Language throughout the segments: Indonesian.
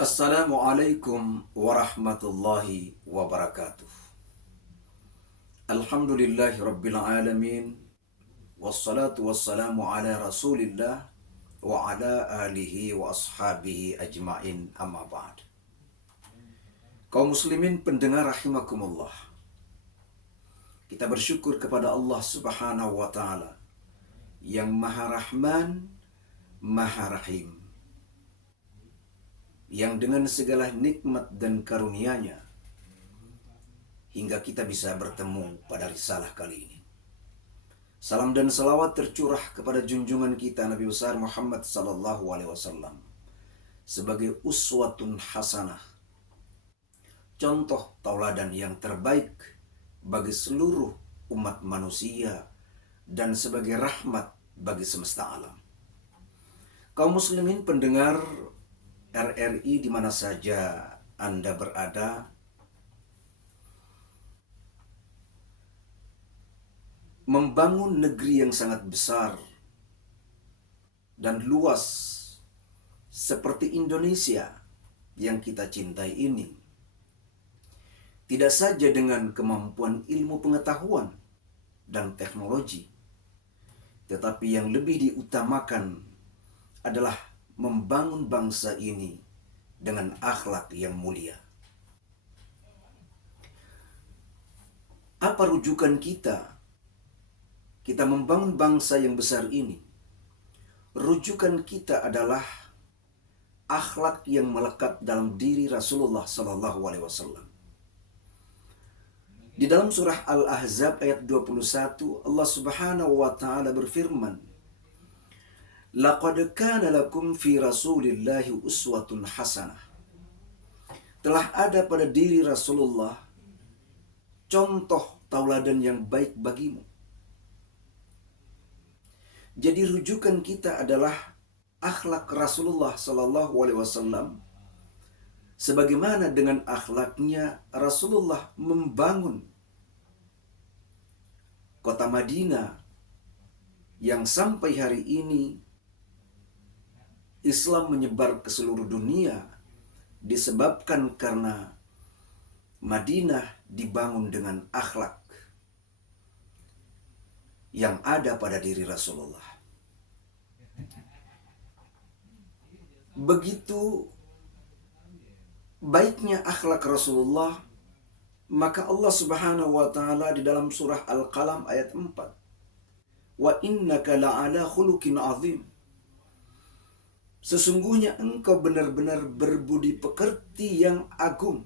Assalamualaikum warahmatullahi wabarakatuh. Alhamdulillahi rabbil alamin. Wassalatu wassalamu ala rasulillah wa ala alihi wa ashabihi ajma'in amma ba'd. Kaum muslimin pendengar rahimakumullah. Kita bersyukur kepada Allah subhanahu wa ta'ala yang maha rahman, maha rahim, yang dengan segala nikmat dan karunia-Nya hingga kita bisa bertemu pada risalah kali ini. Salam dan salawat tercurah kepada junjungan kita Nabi besar Muhammad sallallahu alaihi wasallam sebagai uswatun hasanah, contoh tauladan yang terbaik bagi seluruh umat manusia dan sebagai rahmat bagi semesta alam. Kaum muslimin pendengar RRI di mana saja Anda berada, membangun negeri yang sangat besar dan luas seperti Indonesia yang kita cintai ini, tidak saja dengan kemampuan ilmu pengetahuan dan teknologi, tetapi yang lebih diutamakan adalah membangun bangsa ini dengan akhlak yang mulia. Apa rujukan kita? Kita membangun bangsa yang besar ini. Rujukan kita adalah akhlak yang melekat dalam diri Rasulullah sallallahu alaihi wasallam. Di dalam surah Al-Ahzab ayat 21, Allah Subhanahu wa taala berfirman, "Laqad kana lakum fi Rasulillahi uswatun hasanah." Telah ada pada diri Rasulullah contoh tauladan yang baik bagimu. Jadi rujukan kita adalah akhlak Rasulullah sallallahu alaihi wasallam, sebagaimana dengan akhlaknya Rasulullah membangun kota Madinah yang sampai hari ini Islam menyebar ke seluruh dunia disebabkan karena Madinah dibangun dengan akhlak yang ada pada diri Rasulullah. Begitu baiknya akhlak Rasulullah, maka Allah Subhanahu wa taala di dalam surah Al-Qalam ayat 4, "Wa innaka la'ala khuluqin azim." Sesungguhnya engkau benar-benar berbudi pekerti yang agung.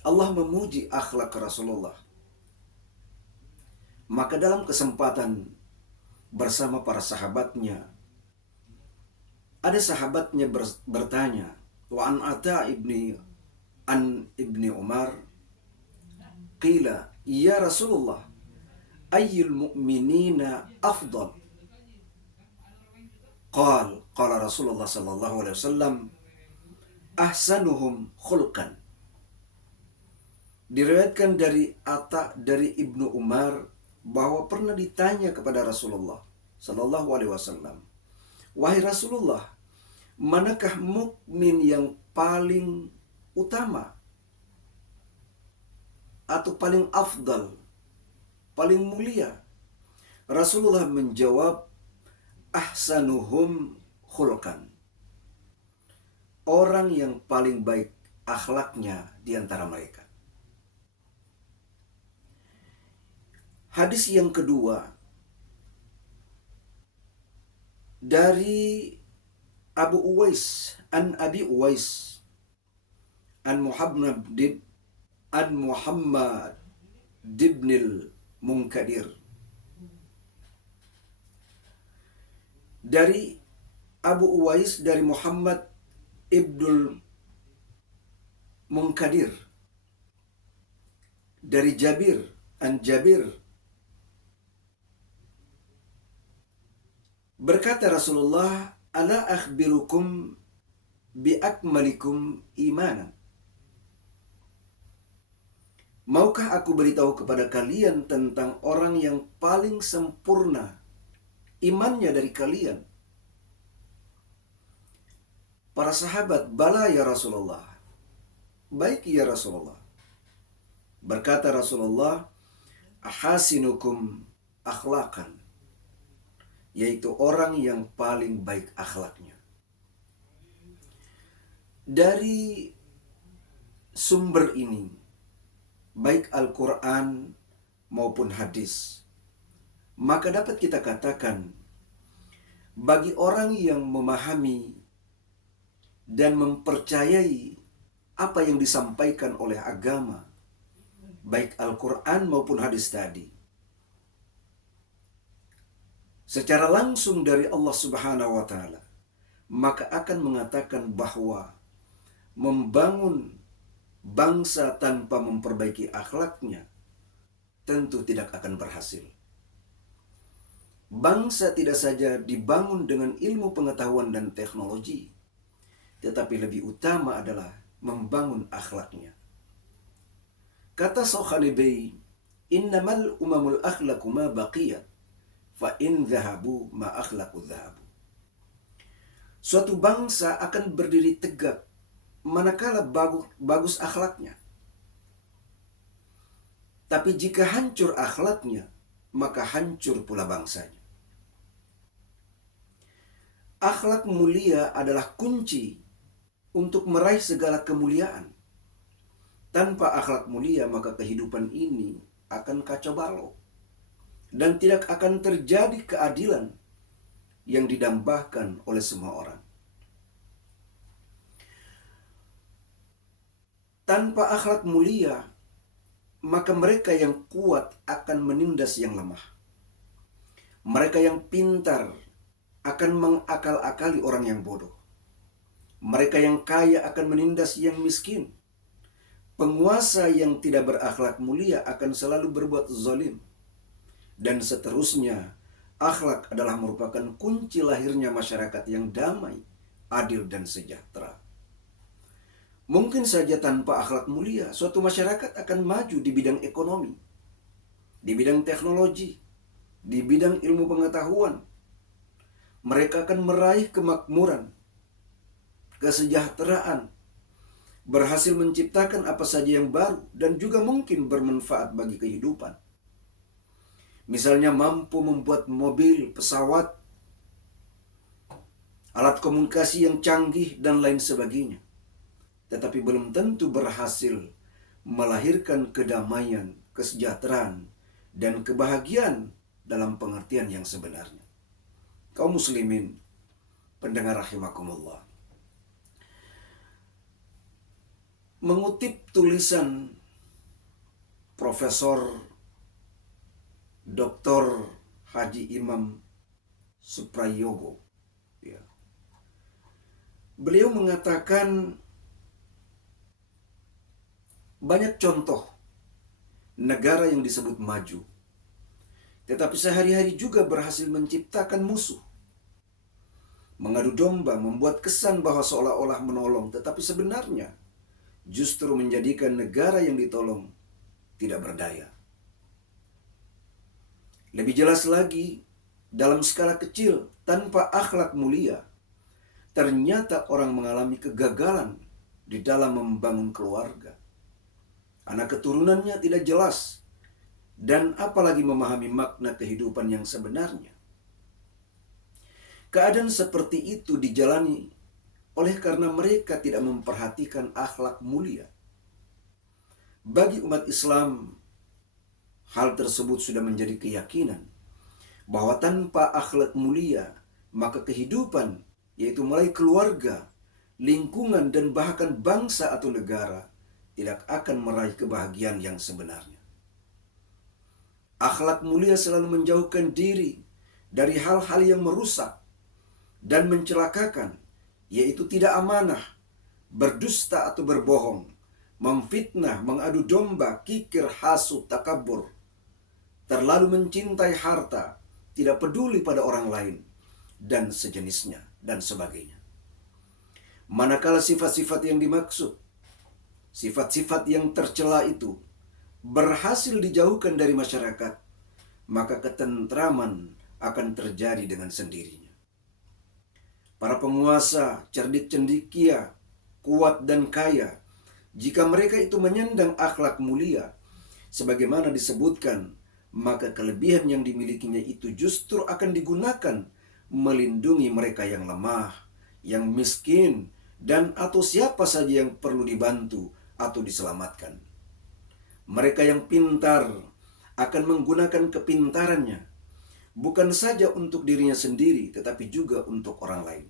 Allah memuji akhlak Rasulullah. Maka dalam kesempatan bersama para sahabatnya, ada sahabatnya bertanya, wa an Ata ibni Umar, qila ya Rasulullah, ayyul mu'minina afdal? Qala Rasulullah sallallahu alaihi wasallam, ahsanuhum khulqan. Diriwayatkan dari Atta dari Ibnu Umar bahwa pernah ditanya kepada Rasulullah sallallahu alaihi wasallam, wahai Rasulullah, manakah mukmin yang paling utama atau paling afdal, paling mulia? Rasulullah menjawab, ahsanuhum khulqan. Orang yang paling baik akhlaknya di antara mereka. Hadis yang kedua dari Abu Uwais an Abi Uwais an Muhammad ibnil Munkadir, dari Abu Uwais dari Muhammad ibnul Munkadir, dari Jabir an Jabir, berkata Rasulullah, ala akhbirukum bi akmalikum imanan. Maukah aku beritahu kepada kalian tentang orang yang paling sempurna imannya dari kalian? Para sahabat, "Bala ya Rasulullah." "Baik ya Rasulullah." Berkata Rasulullah, "Ahasinukum akhlaqan." Yaitu orang yang paling baik akhlaknya. Dari sumber ini, baik Al-Quran maupun hadis, maka dapat kita katakan, bagi orang yang memahami dan mempercayai apa yang disampaikan oleh agama, baik Al-Quran maupun hadis tadi, secara langsung dari Allah Subhanahu wa Ta'ala, maka akan mengatakan bahwa membangun bangsa tanpa memperbaiki akhlaknya tentu tidak akan berhasil. Bangsa tidak saja dibangun dengan ilmu pengetahuan dan teknologi, tetapi lebih utama adalah membangun akhlaknya. Kata Sokhalibai, "Innamal umamul akhlaqu ma baqiyat, fa in dhahabu ma akhlaqu dhahabu." Suatu bangsa akan berdiri tegak manakala bagus akhlaknya. Tapi jika hancur akhlaknya, maka hancur pula bangsanya. Akhlak mulia adalah kunci untuk meraih segala kemuliaan. Tanpa akhlak mulia, maka kehidupan ini akan kacau balau. Dan tidak akan terjadi keadilan yang didambakan oleh semua orang. Tanpa akhlak mulia, maka mereka yang kuat akan menindas yang lemah. Mereka yang pintar akan mengakal-akali orang yang bodoh. Mereka yang kaya akan menindas yang miskin. Penguasa yang tidak berakhlak mulia akan selalu berbuat zalim. Dan seterusnya, akhlak adalah merupakan kunci lahirnya masyarakat yang damai, adil, dan sejahtera. Mungkin saja tanpa akhlak mulia, suatu masyarakat akan maju di bidang ekonomi, di bidang teknologi, di bidang ilmu pengetahuan. Mereka akan meraih kemakmuran, kesejahteraan, berhasil menciptakan apa saja yang baru, dan juga mungkin bermanfaat bagi kehidupan. Misalnya mampu membuat mobil, pesawat, alat komunikasi yang canggih, dan lain sebagainya. Tetapi belum tentu berhasil melahirkan kedamaian, kesejahteraan, dan kebahagiaan dalam pengertian yang sebenarnya. Kaum muslimin, pendengar rahimakumullah. Mengutip tulisan Profesor Dr. Haji Imam Suprayogo, ya. Beliau mengatakan banyak contoh negara yang disebut maju, tetapi sehari-hari juga berhasil menciptakan musuh. Mengadu domba, membuat kesan bahwa seolah-olah menolong, tetapi sebenarnya justru menjadikan negara yang ditolong tidak berdaya. Lebih jelas lagi, dalam skala kecil, tanpa akhlak mulia, ternyata orang mengalami kegagalan di dalam membangun keluarga. Anak keturunannya tidak jelas, dan apalagi memahami makna kehidupan yang sebenarnya. Keadaan seperti itu dijalani oleh karena mereka tidak memperhatikan akhlak mulia. Bagi umat Islam, hal tersebut sudah menjadi keyakinan bahwa tanpa akhlak mulia, maka kehidupan, yaitu mulai keluarga, lingkungan, dan bahkan bangsa atau negara, tidak akan meraih kebahagiaan yang sebenarnya. Akhlak mulia selalu menjauhkan diri dari hal-hal yang merusak dan mencelakakan, yaitu tidak amanah, berdusta atau berbohong, memfitnah, mengadu domba, kikir, hasud, takabur, terlalu mencintai harta, tidak peduli pada orang lain, dan sejenisnya, dan sebagainya. Manakala sifat-sifat yang dimaksud, sifat-sifat yang tercela itu berhasil dijauhkan dari masyarakat, maka ketentraman akan terjadi dengan sendirinya. para penguasa, cerdik cendikia, kuat dan kaya, jika mereka itu menyandang akhlak mulia, sebagaimana disebutkan, maka kelebihan yang dimilikinya itu justru akan digunakan melindungi mereka yang lemah, yang miskin, dan atau siapa saja yang perlu dibantu atau diselamatkan. Mereka yang pintar akan menggunakan kepintarannya bukan saja untuk dirinya sendiri, tetapi juga untuk orang lain.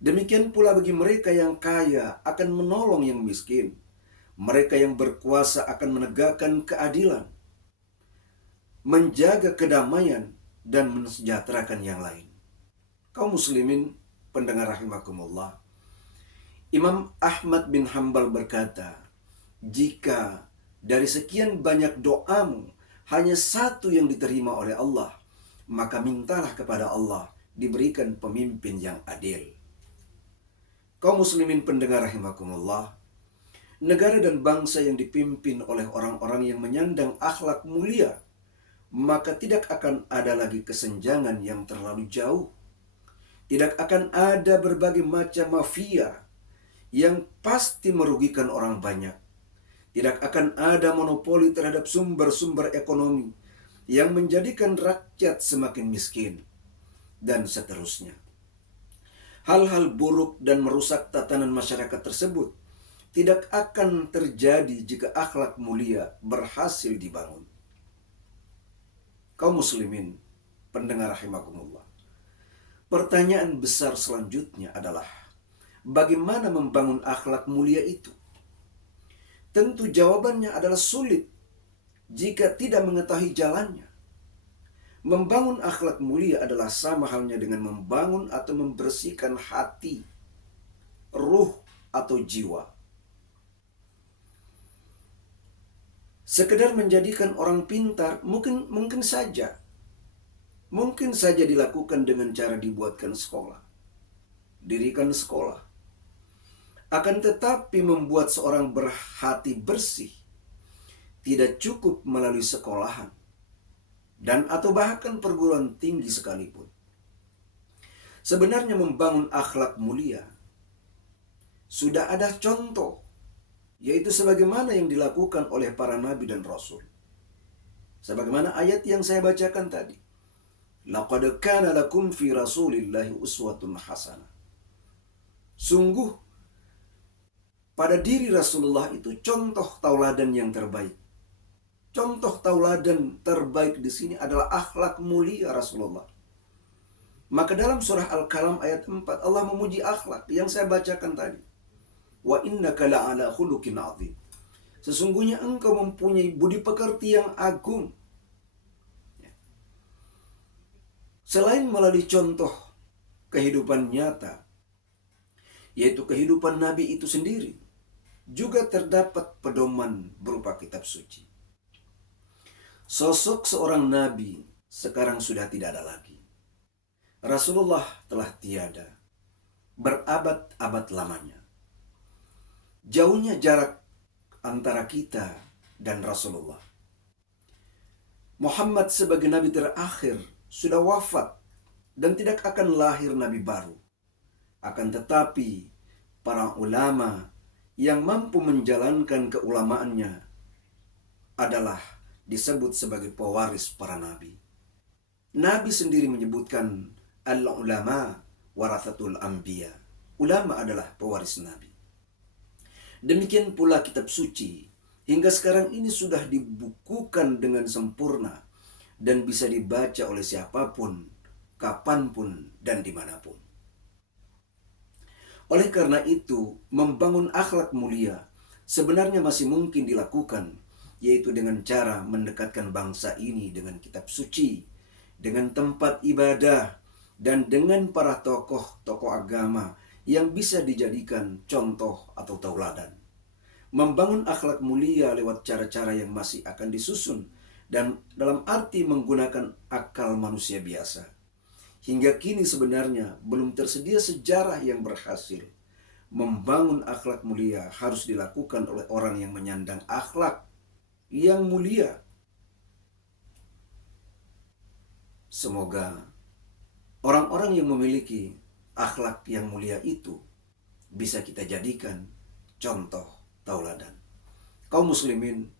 Demikian pula bagi mereka yang kaya akan menolong yang miskin. Mereka yang berkuasa akan menegakkan keadilan, menjaga kedamaian, dan mensejahterakan yang lain. Kaum muslimin, pendengar rahimakumullah, Imam Ahmad bin Hambal berkata, jika dari sekian banyak doamu hanya satu yang diterima oleh Allah, maka mintalah kepada Allah diberikan pemimpin yang adil. Kaum muslimin pendengar rahimakumullah, negara dan bangsa yang dipimpin oleh orang-orang yang menyandang akhlak mulia, maka tidak akan ada lagi kesenjangan yang terlalu jauh. Tidak akan ada berbagai macam mafia yang pasti merugikan orang banyak. Tidak akan ada monopoli terhadap sumber-sumber ekonomi yang menjadikan rakyat semakin miskin, dan seterusnya. Hal-hal buruk dan merusak tatanan masyarakat tersebut tidak akan terjadi jika akhlak mulia berhasil dibangun. Kaum muslimin, pendengar rahimakumullah, pertanyaan besar selanjutnya adalah, bagaimana membangun akhlak mulia itu? Tentu jawabannya adalah sulit jika tidak mengetahui jalannya. Membangun akhlak mulia adalah sama halnya dengan membangun atau membersihkan hati, ruh, atau jiwa. Sekedar menjadikan orang pintar mungkin saja dilakukan dengan cara dibuatkan sekolah, dirikan sekolah. Akan tetapi membuat seorang berhati bersih tidak cukup melalui sekolahan dan atau bahkan perguruan tinggi sekalipun. Sebenarnya membangun akhlak mulia sudah ada contoh, yaitu sebagaimana yang dilakukan oleh para nabi dan rasul. Sebagaimana ayat yang saya bacakan tadi. Laqad kana lakum fi rasulillahi uswatun hasanah. Sungguh pada diri Rasulullah itu contoh tauladan yang terbaik. Contoh tauladan terbaik di sini adalah akhlak mulia Rasulullah. Maka dalam surah Al-Qalam ayat 4 Allah memuji akhlak yang saya bacakan tadi. Wa innaka la'ala khuluqin 'adzim. Sesungguhnya engkau mempunyai budi pekerti yang agung. Selain melalui contoh kehidupan nyata, yaitu kehidupan Nabi itu sendiri, juga terdapat pedoman berupa kitab suci. Sosok seorang nabi sekarang sudah tidak ada lagi. Rasulullah telah tiada, berabad-abad lamanya. Jauhnya jarak antara kita dan Rasulullah. Muhammad sebagai nabi terakhir sudah wafat dan tidak akan lahir nabi baru. Akan tetapi para ulama yang mampu menjalankan keulamaannya adalah disebut sebagai pewaris para nabi. Nabi sendiri menyebutkan al-ulama warathatul anbiya. Ulama adalah pewaris nabi. Demikian pula kitab suci hingga sekarang ini sudah dibukukan dengan sempurna dan bisa dibaca oleh siapapun, kapanpun, dan dimanapun. Oleh karena itu, membangun akhlak mulia sebenarnya masih mungkin dilakukan, yaitu dengan cara mendekatkan bangsa ini dengan kitab suci, dengan tempat ibadah, dan dengan para tokoh-tokoh agama yang bisa dijadikan contoh atau tauladan. Membangun akhlak mulia lewat cara-cara yang masih akan disusun dan dalam arti menggunakan akal manusia biasa. Hingga kini sebenarnya belum tersedia sejarah yang berhasil. Membangun akhlak mulia harus dilakukan oleh orang yang menyandang akhlak yang mulia. Semoga orang-orang yang memiliki akhlak yang mulia itu bisa kita jadikan contoh tauladan. Kaum muslimin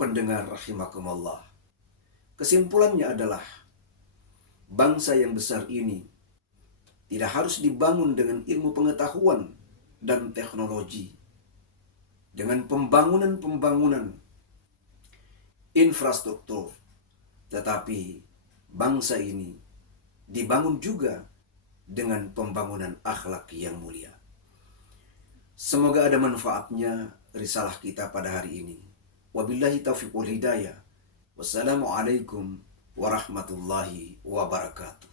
pendengar rahimakumullah, kesimpulannya adalah bangsa yang besar ini tidak harus dibangun dengan ilmu pengetahuan dan teknologi, dengan pembangunan infrastruktur, tetapi bangsa ini dibangun juga dengan pembangunan akhlak yang mulia. Semoga ada manfaatnya risalah kita pada hari ini. Wabillahi taufiq wal hidayah. Wassalamualaikum warahmatullahi wabarakatuh.